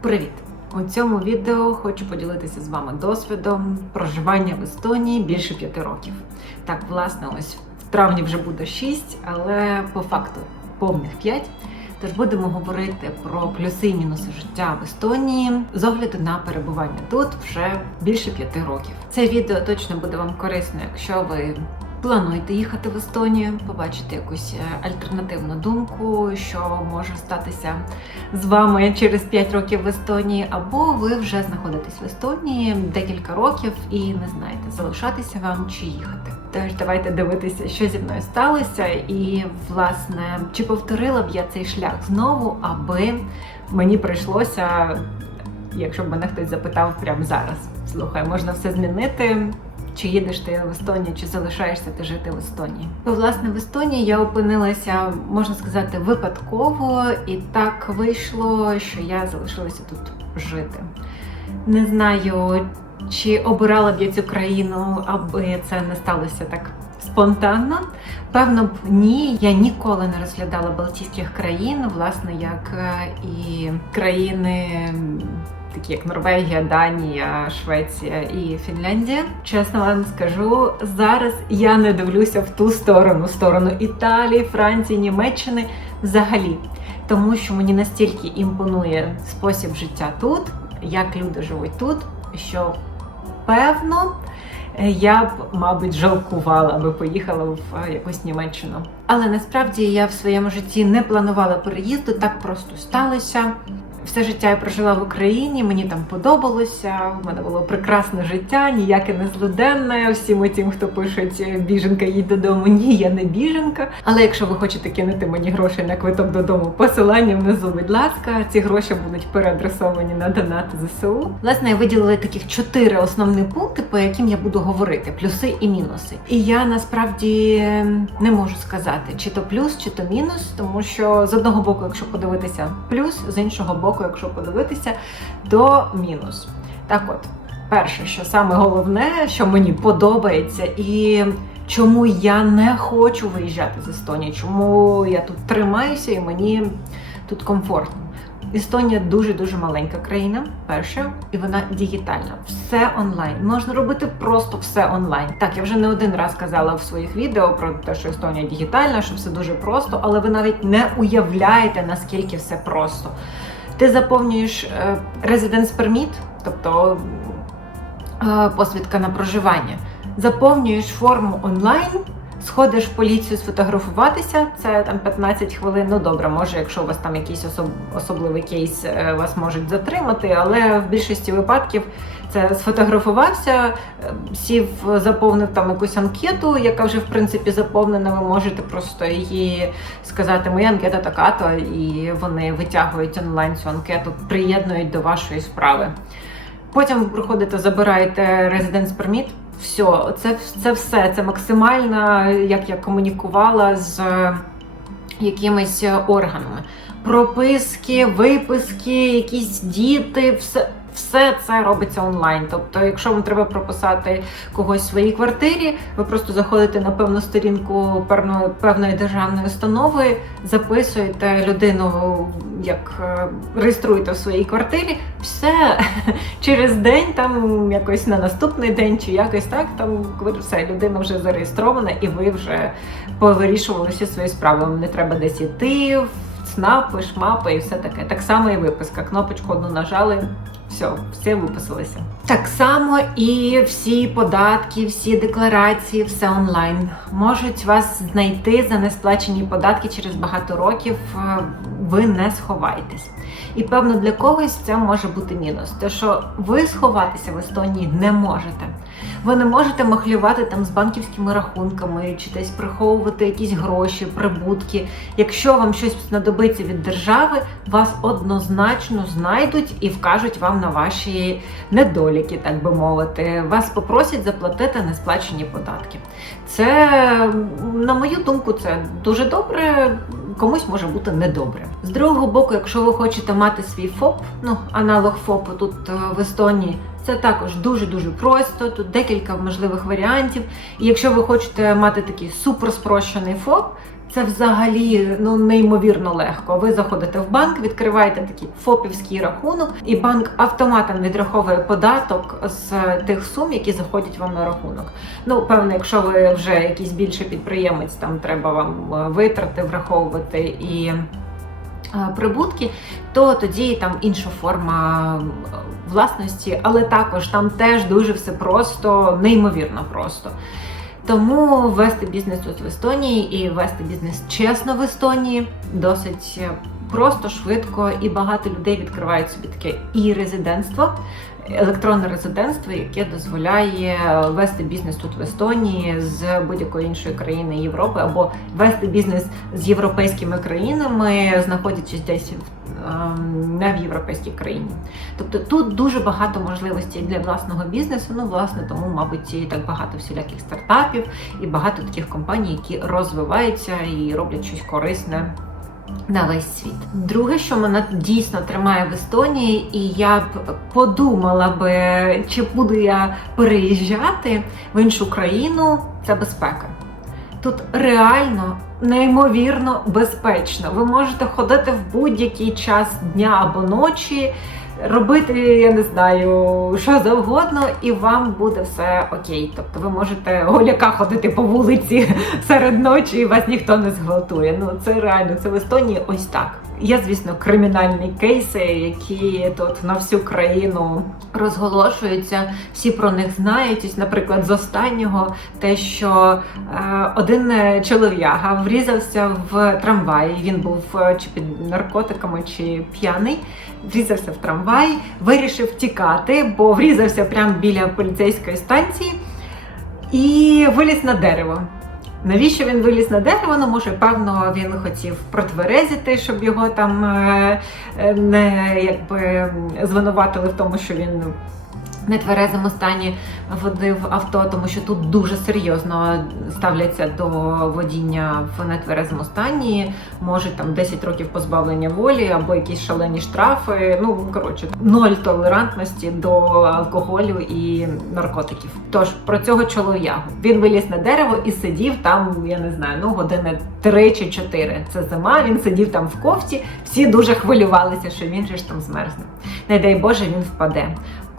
Привіт! У цьому відео хочу поділитися з вами досвідом проживання в Естонії більше п'яти років. Так, власне, ось в травні вже буде шість, але по факту повних п'ять. Тож будемо говорити про плюси і мінуси життя в Естонії з огляду на перебування тут вже більше п'яти років. Це відео точно буде вам корисно, якщо ви плануєте їхати в Естонію, побачити якусь е, альтернативну думку, що може статися з вами через 5 років в Естонії, або ви вже знаходитесь в Естонії декілька років і не знаєте, залишатися вам чи їхати. Тож давайте дивитися, що зі мною сталося, і власне чи повторила б я цей шлях знову, аби мені прийшлося, якщо б мене хтось запитав прямо зараз. Слухай, можна все змінити. Чи їдеш ти в Естонію, чи залишаєшся ти жити в Естонії? То, власне, в Естонії я опинилася, можна сказати, випадково, і так вийшло, що я залишилася тут жити. Не знаю, чи обирала б я цю країну, аби це не сталося так спонтанно. Певно б ні. Я ніколи не розглядала Балтійських країн, власне, як е, і країни. Такі як Норвегія, Данія, Швеція і Фінляндія. Чесно вам скажу, зараз я не дивлюся в ту сторону, сторону Італії, Франції, Німеччини взагалі. Тому що мені настільки імпонує спосіб життя тут, як люди живуть тут, що певно я б, мабуть, жалкувала, аби поїхала в е, якусь Німеччину. Але насправді я в своєму житті не планувала переїзду, так просто сталося. Все життя я прожила в Україні, мені там подобалося. У мене було прекрасне життя, ніяке не злиденне. Всім тим, хто пишуть біженка, їдь додому. Ні, я не біженка. Але якщо ви хочете кинути мені гроші на квиток додому, посилання внизу, будь ласка, ці гроші будуть переадресовані на донат ЗСУ. Власне, я виділила таких чотири основні пункти, по яким я буду говорити: плюси і мінуси. І я насправді не можу сказати, чи то плюс, чи то мінус, тому що з одного боку, якщо подивитися плюс, з іншого боку якщо подивитися, то мінус. Так от, перше, що саме головне, що мені подобається, і чому я не хочу виїжджати з Естонії, чому я тут тримаюся і мені тут комфортно. Естонія дуже-дуже маленька країна, перша, і вона дігітальна. Все онлайн. Можна робити просто все онлайн. Так, я вже не один раз казала в своїх відео про те, що Естонія дігітальна, що все дуже просто, але ви навіть не уявляєте, наскільки все просто. Ти заповнюєш резиденс перміт, тобто е, посвідка на проживання, заповнюєш форму онлайн, сходиш в поліцію сфотографуватися, це там 15 хвилин. Ну добре, може, якщо у вас там якийсь особ... особливий кейс, е, вас можуть затримати, але в більшості випадків це сфотографувався, е, сів, заповнив там якусь анкету, яка вже в принципі заповнена. Ви можете просто її сказати, моя анкета така-то, і вони витягують онлайн цю анкету, приєднують до вашої справи. Потім ви приходите, забираєте резиденс перміт. Все, це, це все. Це максимально, як я комунікувала з якимись органами. Прописки, виписки, якісь діти, все. Все це робиться онлайн. Тобто, якщо вам треба прописати когось в своїй квартирі, ви просто заходите на певну сторінку певної, певної державної установи, записуєте людину, як е, реєструєте в своїй квартирі, все через день, там якось на наступний день чи якось так, там все, людина вже зареєстрована, і ви вже повирішували всі свої справи. Вам не треба десь іти. ЦНАПи, шмапи і все таке. Так само і виписка. Кнопочку одну нажали, все, всі виписалися. Так само і всі податки, всі декларації, все онлайн. Можуть вас знайти за несплачені податки через багато років. Ви не сховаєтесь. І певно для когось це може бути мінус. Те, що ви сховатися в Естонії не можете. Ви не можете махлювати там з банківськими рахунками чи десь приховувати якісь гроші, прибутки. Якщо вам щось знадобиться від держави, вас однозначно знайдуть і вкажуть вам на ваші недоліки, так би мовити. Вас попросять заплатити несплачені податки. Це, на мою думку, це дуже добре. Комусь може бути недобре. З другого боку, якщо ви хочете мати свій ФОП, ну аналог ФОПу тут в Естонії, це також дуже-дуже просто. Тут декілька можливих варіантів. І якщо ви хочете мати такий супер спрощений ФОП, Це взагалі ну неймовірно легко. Ви заходите в банк, відкриваєте такий ФОПівський рахунок, і банк автоматом відраховує податок з тих сум, які заходять вам на рахунок. Ну, певно, якщо ви вже якийсь більший підприємець, там треба вам е, витрати враховувати і е, прибутки, то тоді там інша форма е, власності, але також там теж дуже все просто, неймовірно просто. Тому вести бізнес тут в Естонії і вести бізнес чесно в Естонії досить просто, швидко, і багато людей відкривають собі таке і резидентство, електронне резидентство, яке дозволяє вести бізнес тут в Естонії з будь-якої іншої країни Європи, або вести бізнес з європейськими країнами, знаходячись десь ем, не в європейській країні. Тобто тут дуже багато можливостей для власного бізнесу. Ну, власне, тому, мабуть, і так багато всіляких стартапів і багато таких компаній, які розвиваються і роблять щось корисне. На весь світ. Друге, що мене дійсно тримає в Естонії, і я б подумала би, чи буду я переїжджати в іншу країну, це безпека. Тут реально неймовірно безпечно. Ви можете ходити в будь-який час дня або ночі, робити, я не знаю, що завгодно, і вам буде все окей. Тобто ви можете голяка ходити по вулиці серед ночі, і вас ніхто не зґвалтує. Ну це реально, це в Естонії ось так. Є, звісно, кримінальні кейси, які тут на всю країну розголошуються. Всі про них знають. Ось, наприклад, з останнього те, що е, один чолов'яга врізався в трамвай. Він був е, чи під наркотиками, чи п'яний. Врізався в трамвай, вирішив тікати, бо врізався прямо біля поліцейської станції і виліз на дерево. Навіщо він виліз на дерево? Ну, може, певно, він хотів протверезити, щоб його там е, е, не якби звинуватили в тому, що він нетверезому стані водив авто, тому що тут дуже серйозно ставляться до водіння в нетверезому стані. Може там 10 років позбавлення волі або якісь шалені штрафи. Ну коротше, ноль толерантності до алкоголю і наркотиків. Тож про цього чолов'ягу він виліз на дерево і сидів там. Я не знаю, ну години 3 чи 4. Це зима. Він сидів там в кофті. Всі дуже хвилювалися, що він же ж там змерзне. Не дай Боже, він впаде.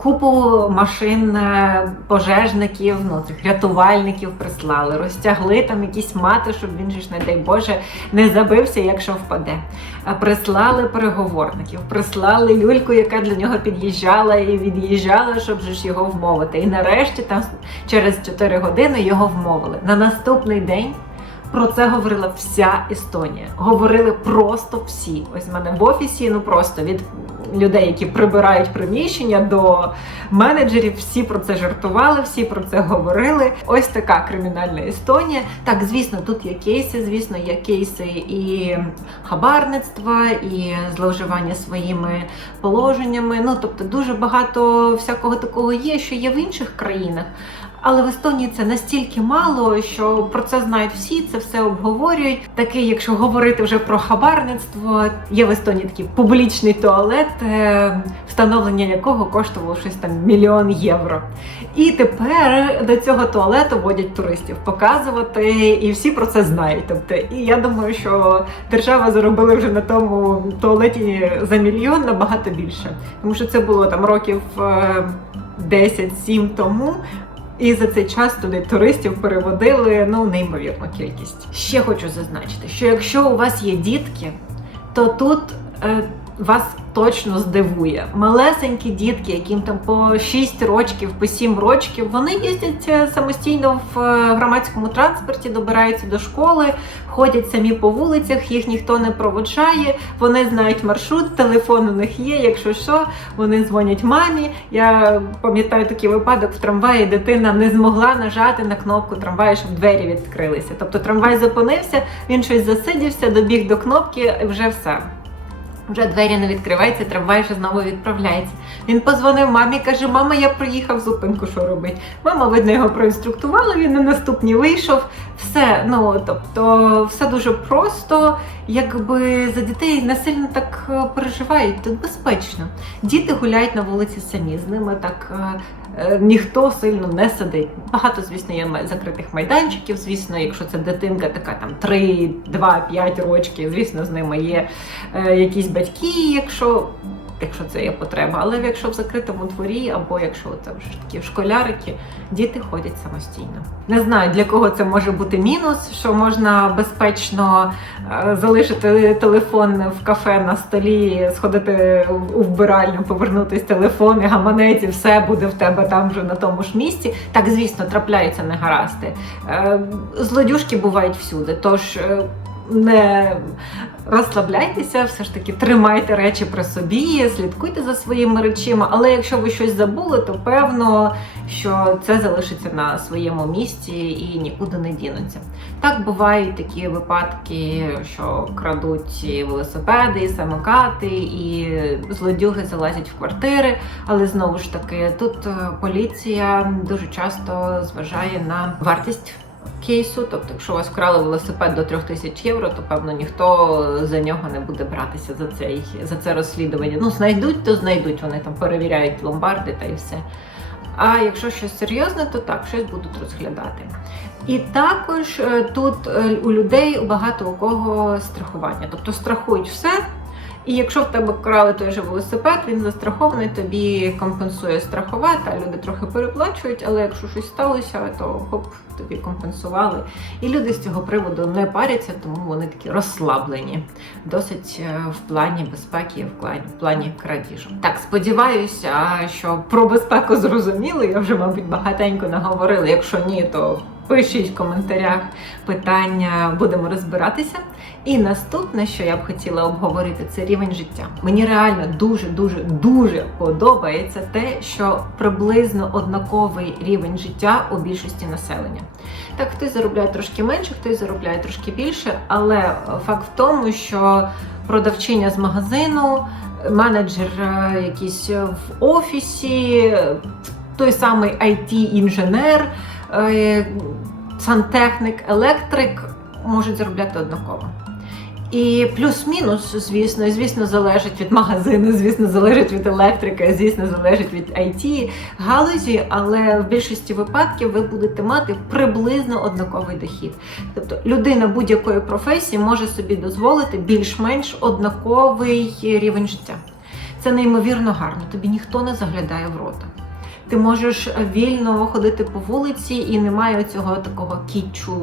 Купу машин е, пожежників, ну цих рятувальників прислали, розтягли там якісь мати, щоб він ж, не дай Боже, не забився, якщо впаде. Е, Прислали переговорників, прислали люльку, яка для нього під'їжджала і від'їжджала, щоб ж його вмовити. І нарешті, там через 4 години його вмовили. На наступний день. Про це говорила вся Естонія. Говорили просто всі. Ось в мене в офісі, ну просто від людей, які прибирають приміщення до менеджерів, всі про це жартували, всі про це говорили. Ось така кримінальна Естонія. Так, звісно, тут є кейси, звісно, є кейси і хабарництва, і зловживання своїми положеннями. Ну тобто, дуже багато всякого такого є, що є в інших країнах. Але в Естонії це настільки мало, що про це знають всі, це все обговорюють. Такий, якщо говорити вже про хабарництво, є в Естонії такий публічний туалет, е, встановлення якого коштувало щось там мільйон євро. І тепер до цього туалету водять туристів показувати, і всі про це знають. Тобто, і я думаю, що держава заробила вже на тому туалеті за мільйон набагато більше, тому що це було там років. е, 10-7 тому, і за цей час туди туристів переводили ну неймовірну кількість. Ще хочу зазначити, що якщо у вас є дітки, то тут е, вас точно здивує. Малесенькі дітки, яким там по 6 років, по 7 років, вони їздять е, самостійно в е, громадському транспорті, добираються до школи, ходять самі по вулицях, їх ніхто не проводжає. Вони знають маршрут, телефон у них є. Якщо що, вони дзвонять мамі. Я пам'ятаю такий випадок в трамваї. Дитина не змогла нажати на кнопку трамваю, щоб двері відкрилися. Тобто трамвай зупинився, він щось засидівся, добіг до кнопки, і вже все. Вже двері не відкриваються, трамвай вже знову відправляється. Він позвонив мамі, каже: Мама, я приїхав зупинку, що робить? Мама, видно, його проінструктувала. Він на наступній вийшов. Все, ну тобто, все дуже просто. Якби за дітей не сильно так е, переживають, тут безпечно. Діти гуляють на вулиці самі, з ними так е, ніхто сильно не сидить. Багато, звісно, є закритих майданчиків. Звісно, якщо це дитинка, така там 3, 2, 5 рочки, звісно, з ними є е, якісь батьки, якщо. Якщо це є потреба, але якщо в закритому дворі, або якщо це вже такі школярики, діти ходять самостійно. Не знаю для кого це може бути мінус, що можна безпечно е, залишити телефон в кафе на столі, сходити у вбиральню, повернутись телефон і гаманець, все буде в тебе там вже на тому ж місці. Так, звісно, трапляються негаразди. Е, Злодюжки бувають всюди, тож. Не розслабляйтеся, все ж таки тримайте речі при собі, слідкуйте за своїми речима. Але якщо ви щось забули, то певно, що це залишиться на своєму місці і нікуди не дінуться. Так бувають такі випадки, що крадуть і велосипеди, і самокати, і злодюги залазять в квартири. Але знову ж таки, тут е, поліція дуже часто зважає на вартість. Кейсу, тобто, якщо у вас вкрали велосипед до 3000 євро, то певно ніхто за нього не буде братися за цей за це розслідування. Ну, знайдуть, то знайдуть. Вони там перевіряють ломбарди та і все. А якщо щось серйозне, то так, щось будуть розглядати. І також е, тут е, у людей багато у кого страхування, тобто страхують все. І якщо в тебе крали той же велосипед, він застрахований, тобі компенсує страхова, та люди трохи переплачують, але якщо щось сталося, то хоп, тобі компенсували. І люди з цього приводу не паряться, тому вони такі розслаблені, досить е, в плані безпеки, в плані, в плані крадіжок. Так, сподіваюся, що про безпеку зрозуміли. Я вже, мабуть, багатенько наговорила. Якщо ні, то пишіть в коментарях питання, будемо розбиратися. І наступне, що я б хотіла обговорити, це рівень життя. Мені реально дуже, дуже, подобається те, що приблизно однаковий рівень життя у більшості населення. Так, хтось заробляє трошки менше, хтось заробляє трошки більше, але факт в тому, що продавчиня з магазину, менеджер е, якийсь в офісі, той самий IT-інженер, е, сантехнік, електрик можуть заробляти однаково. І плюс-мінус, звісно, звісно, залежить від магазину, звісно, залежить від електрика, звісно, залежить від IT галузі, але в більшості випадків ви будете мати приблизно однаковий дохід. Тобто людина будь-якої професії може собі дозволити більш-менш однаковий рівень життя. Це неймовірно гарно, тобі ніхто не заглядає в рота. Ти можеш вільно ходити по вулиці і немає цього такого кічу,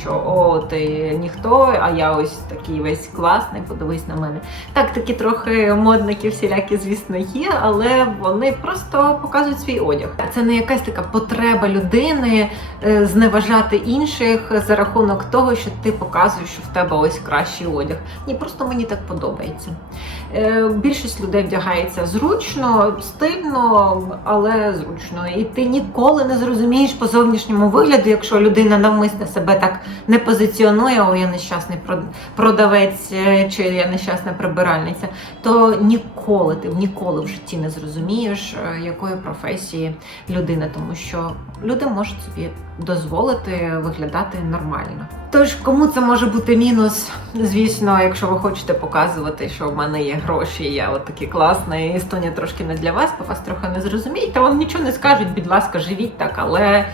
що о, ти ніхто, а я ось такий весь класний, подивись на мене. Так, такі трохи модники всілякі, звісно, є, але вони просто показують свій одяг. Це не якась така потреба людини е, зневажати інших за рахунок того, що ти показуєш, що в тебе ось кращий одяг. Ні, просто мені так подобається. Е, Більшість людей вдягається зручно, стильно, але зручно. І ти ніколи не зрозумієш по зовнішньому вигляду, якщо людина навмисне себе так не позиціонує, о, я нещасний продавець е, чи я нещасна прибиральниця, то ніколи ти ніколи в житті не зрозумієш, е, якої професії людина, тому що люди можуть собі дозволити виглядати нормально. Тож, кому це може бути мінус? Звісно, якщо ви хочете показувати, що в мене є гроші, я от такий класний, Естонія трошки не для вас, бо вас трохи не зрозуміють, та вам нічого не скажуть, будь ласка, живіть так, але.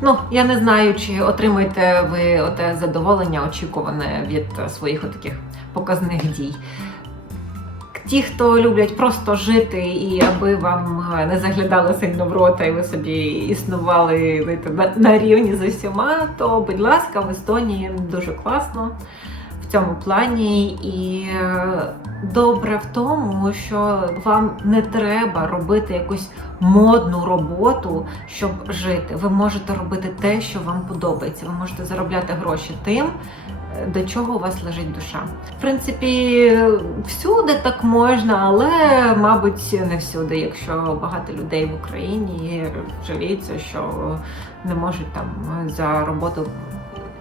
Ну, я не знаю, чи отримуєте ви оте задоволення очікуване від своїх таких показних дій. Ті, хто люблять просто жити, і аби вам е, не заглядали сильно в рота, і ви собі існували знаєте, на, рівні з усіма, то будь ласка, в Естонії дуже класно цьому плані. І е, добре в тому, що вам не треба робити якусь модну роботу, щоб жити. Ви можете робити те, що вам подобається. Ви можете заробляти гроші тим. е, До чого у вас лежить душа? В принципі, всюди так можна, але, мабуть, не всюди. Якщо багато людей в Україні жаліються, що не можуть там за роботу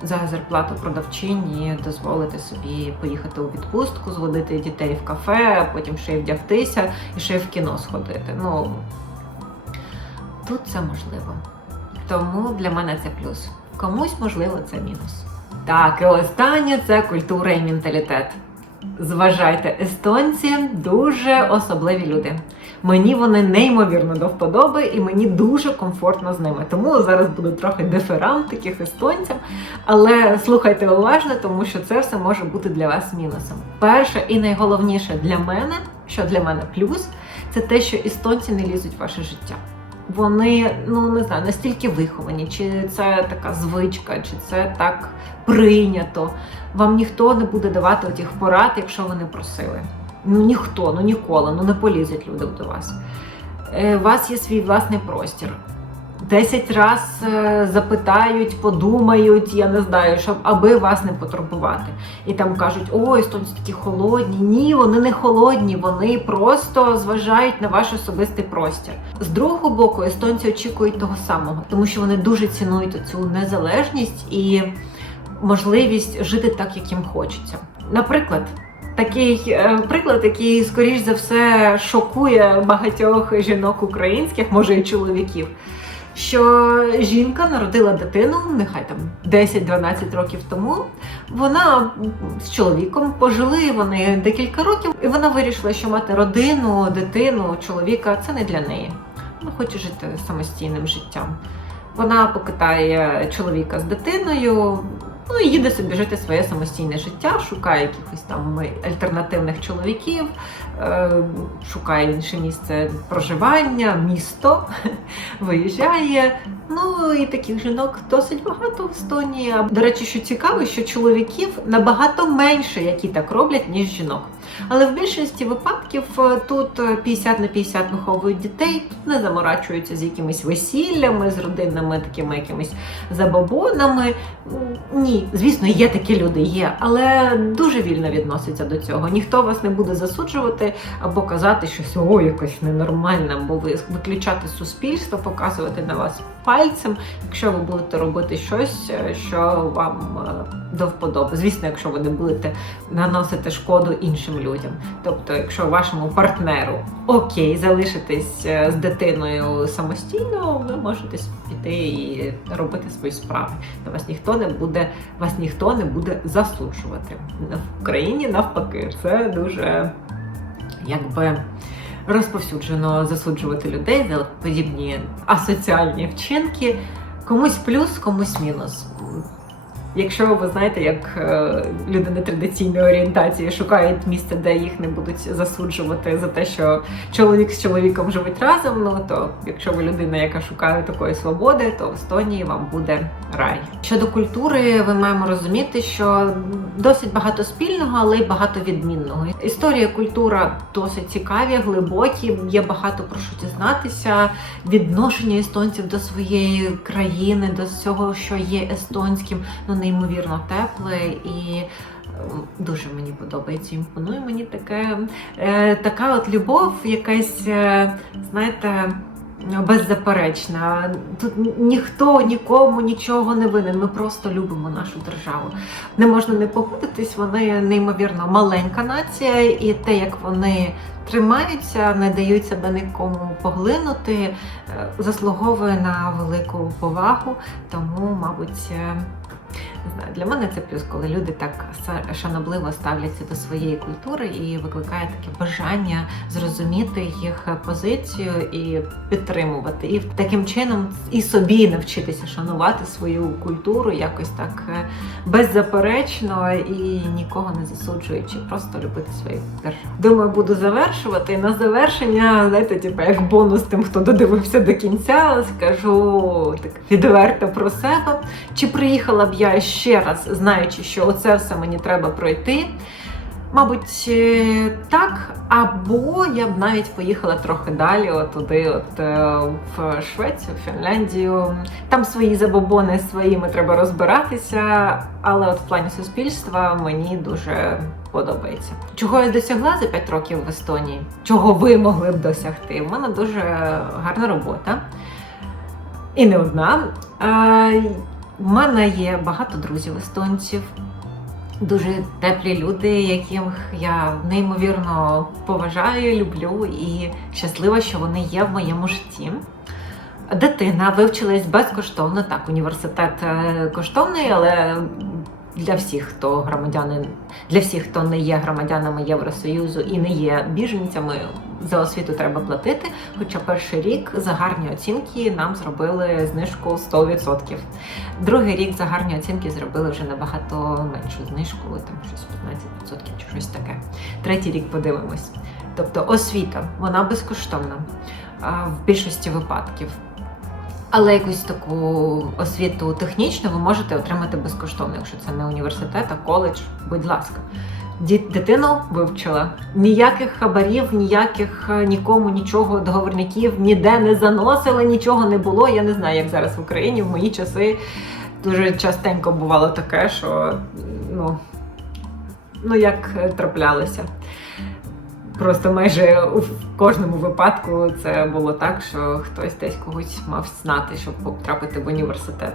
за зарплату продавчині дозволити собі поїхати у відпустку, зводити дітей в кафе, потім ще й вдягтися і ще й в кіно сходити. Ну тут це можливо. Тому для мене це плюс. Комусь можливо це мінус. Так, і останнє це культура і менталітет. Зважайте, естонці дуже особливі люди. Мені вони неймовірно до вподоби, і мені дуже комфортно з ними. Тому зараз буде трохи диферам таких естонцям. Але слухайте уважно, тому що це все може бути для вас мінусом. Перше і найголовніше для мене, що для мене плюс, це те, що естонці не лізуть в ваше життя. Вони ну не знаю настільки виховані, чи це така звичка, чи це так прийнято. Вам ніхто не буде давати тих порад, якщо ви не просили. Ну ніхто, ну ніколи, ну не полізуть люди до вас. Е, У вас є свій власний простір. Десять раз е, запитають, подумають, я не знаю, щоб аби вас не потурбувати. І там кажуть, ой, естонці такі холодні. Ні, вони не холодні, вони просто зважають на ваш особистий простір. З другого боку, естонці очікують того самого, тому що вони дуже цінують цю незалежність і можливість жити так, як їм хочеться. Наприклад. Такий е, приклад, який, скоріш за все, шокує багатьох жінок українських, може і чоловіків. Що жінка народила дитину, нехай там 10-12 років тому. Вона з чоловіком пожили вони декілька років, і вона вирішила, що мати родину, дитину, чоловіка це не для неї. Вона хоче жити самостійним життям. Вона покидає чоловіка з дитиною, ну і їде собі жити своє самостійне життя, шукає якихось там альтернативних чоловіків, е, шукає інше місце проживання, місто, виїжджає. Ну і таких жінок досить багато в Естонії. До речі, що цікаво, що чоловіків набагато менше, які так роблять, ніж жінок. Але в більшості випадків е, тут е, 50 на 50 виховують дітей, не заморачуються з якимись весіллями, з родинними такими якимись забобонами. Ні, звісно, є такі люди, є, але дуже вільно відносяться до цього. Ніхто вас не буде засуджувати або казати, що о, якось ненормальне, або ви виключати з суспільства, показувати на вас пальцем, якщо ви будете робити щось, е, що вам е, до вподоби. Звісно, якщо ви не будете наносити шкоду іншим людям. Тобто, якщо вашому партнеру окей, залишитись е, з дитиною самостійно, ви можете піти і робити свої справи. Та вас ніхто не буде, вас ніхто не буде засуджувати. В Україні навпаки, це дуже якби. Розповсюджено засуджувати людей за подібні асоціальні вчинки. Комусь плюс, комусь мінус. Якщо ви знаєте, як е, люди нетрадиційної орієнтації шукають місце, де їх не будуть засуджувати за те, що чоловік з чоловіком живуть разом, ну то якщо ви людина, яка шукає такої свободи, то в Естонії вам буде рай. Щодо культури, ми маємо розуміти, що досить багато спільного, але й багато відмінного. Історія, культура досить цікаві, глибокі. Є багато про що дізнатися. Відношення естонців до своєї країни, до всього, що є естонським, ну неймовірно тепле і. е, Дуже мені подобається, імпонує мені таке, е, така от любов, якась, е, знаєте, беззаперечна. Тут ніхто нікому нічого не винен. Ми просто любимо нашу державу. Не можна не погодитись, вони неймовірно маленька нація, і те, як вони тримаються, не дають себе нікому поглинути, заслуговує на велику повагу. Тому, мабуть. Не знаю, для мене це плюс, коли люди так шанобливо ставляться до своєї культури і викликає таке бажання зрозуміти їх позицію і підтримувати. І таким чином і собі навчитися шанувати свою культуру якось так е, беззаперечно і нікого не засуджуючи, просто любити свою державу. Думаю, буду завершувати. На завершення, знаєте, типу, як бонус тим, хто додивився до кінця, скажу так відверто про себе. Чи приїхала б я ще раз, знаючи, що оце все мені треба пройти? Мабуть, е, так. Або я б навіть поїхала трохи далі, туди, от е, в Швецію, Фінляндію. Там свої забобони, своїми треба розбиратися. Але от в плані суспільства мені дуже подобається. Чого я досягла за 5 років в Естонії? Чого ви могли б досягти? У мене дуже гарна робота. І не одна. У мене є багато друзів естонців, дуже теплі люди, яких я неймовірно поважаю, люблю і щаслива, що вони є в моєму житті. Дитина вивчилась безкоштовно. Так, університет е, коштовний, але для всіх, хто громадянин, для всіх, хто не є громадянами Євросоюзу і не є біженцями, за освіту треба платити. Хоча перший рік за гарні оцінки нам зробили знижку 100%. Другий рік за гарні оцінки зробили вже набагато меншу знижку, там щось 15% чи щось таке. Третій рік подивимось. Тобто освіта, вона безкоштовна в більшості випадків. Але якусь таку освіту технічну ви можете отримати безкоштовно, якщо це не університет, а коледж, будь ласка. Дитину вивчила. Ніяких хабарів, ніяких е, нікому нічого, договорників ніде не заносили, нічого не було. Я не знаю, як зараз в Україні в мої часи дуже частенько бувало таке, що ну, ну як е, траплялося. Просто майже у кожному випадку це було так, що хтось десь когось мав знати, щоб потрапити в університет.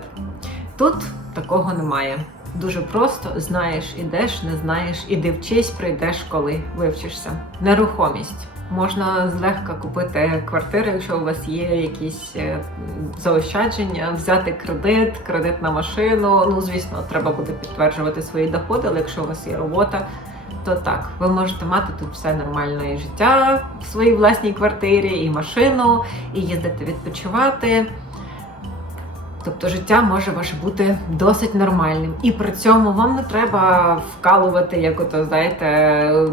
Тут такого немає. Дуже просто знаєш, ідеш, не знаєш, іди вчись, прийдеш, коли вивчишся. Нерухомість. Можна злегка купити квартиру, якщо у вас є якісь е, заощадження, взяти кредит, кредит на машину. Ну, звісно, треба буде підтверджувати свої доходи, але якщо у вас є робота, то так, ви можете мати тут все нормальне і життя в своїй власній квартирі, і машину, і їздити відпочивати. Тобто життя може ваше бути досить нормальним. І при цьому вам не треба вкалувати, як ото, знаєте,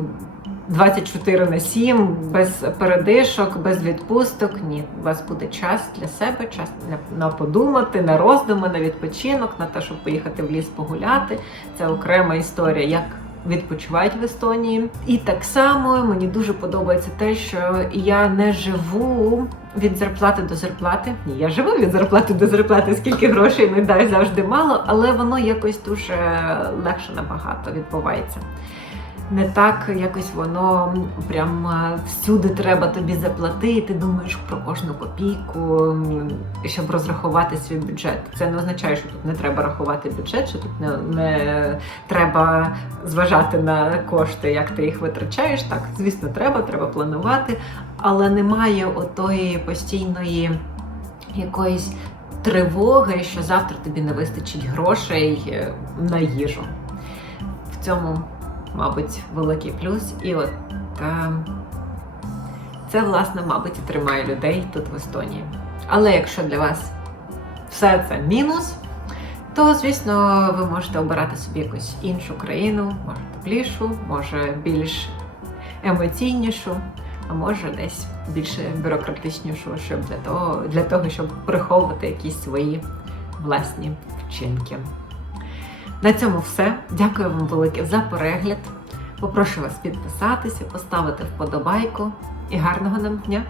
24 на 7, без передишок, без відпусток. Ні, у вас буде час для себе, час на, подумати, на роздуми, на відпочинок, на те, щоб поїхати в ліс погуляти. Це окрема історія, як відпочивають в Естонії. І так само мені дуже подобається те, що я не живу від зарплати до зарплати. Ні, я живу від зарплати до зарплати, скільки грошей ми дай завжди мало, але воно якось дуже легше набагато відбувається. Не так якось воно прям е, всюди треба тобі заплатити. Ти думаєш про кожну копійку, щоб розрахувати свій бюджет. Це не означає, що тут не треба рахувати бюджет, що тут не, не треба зважати на кошти, як ти їх витрачаєш. Так, звісно, треба, треба планувати, але немає отої постійної якоїсь тривоги, що завтра тобі не вистачить грошей е, на їжу. В цьому, мабуть, великий плюс. І от е, це, власне, мабуть, і тримає людей тут в Естонії. Але якщо для вас все це мінус, то, звісно, ви можете обирати собі якусь іншу країну, може теплішу, може більш емоційнішу, а може десь більше бюрократичнішу, щоб для того, для того, щоб приховувати якісь свої власні вчинки. На цьому все. Дякую вам велике за перегляд. Попрошу вас підписатися, поставити вподобайку і гарного нам дня!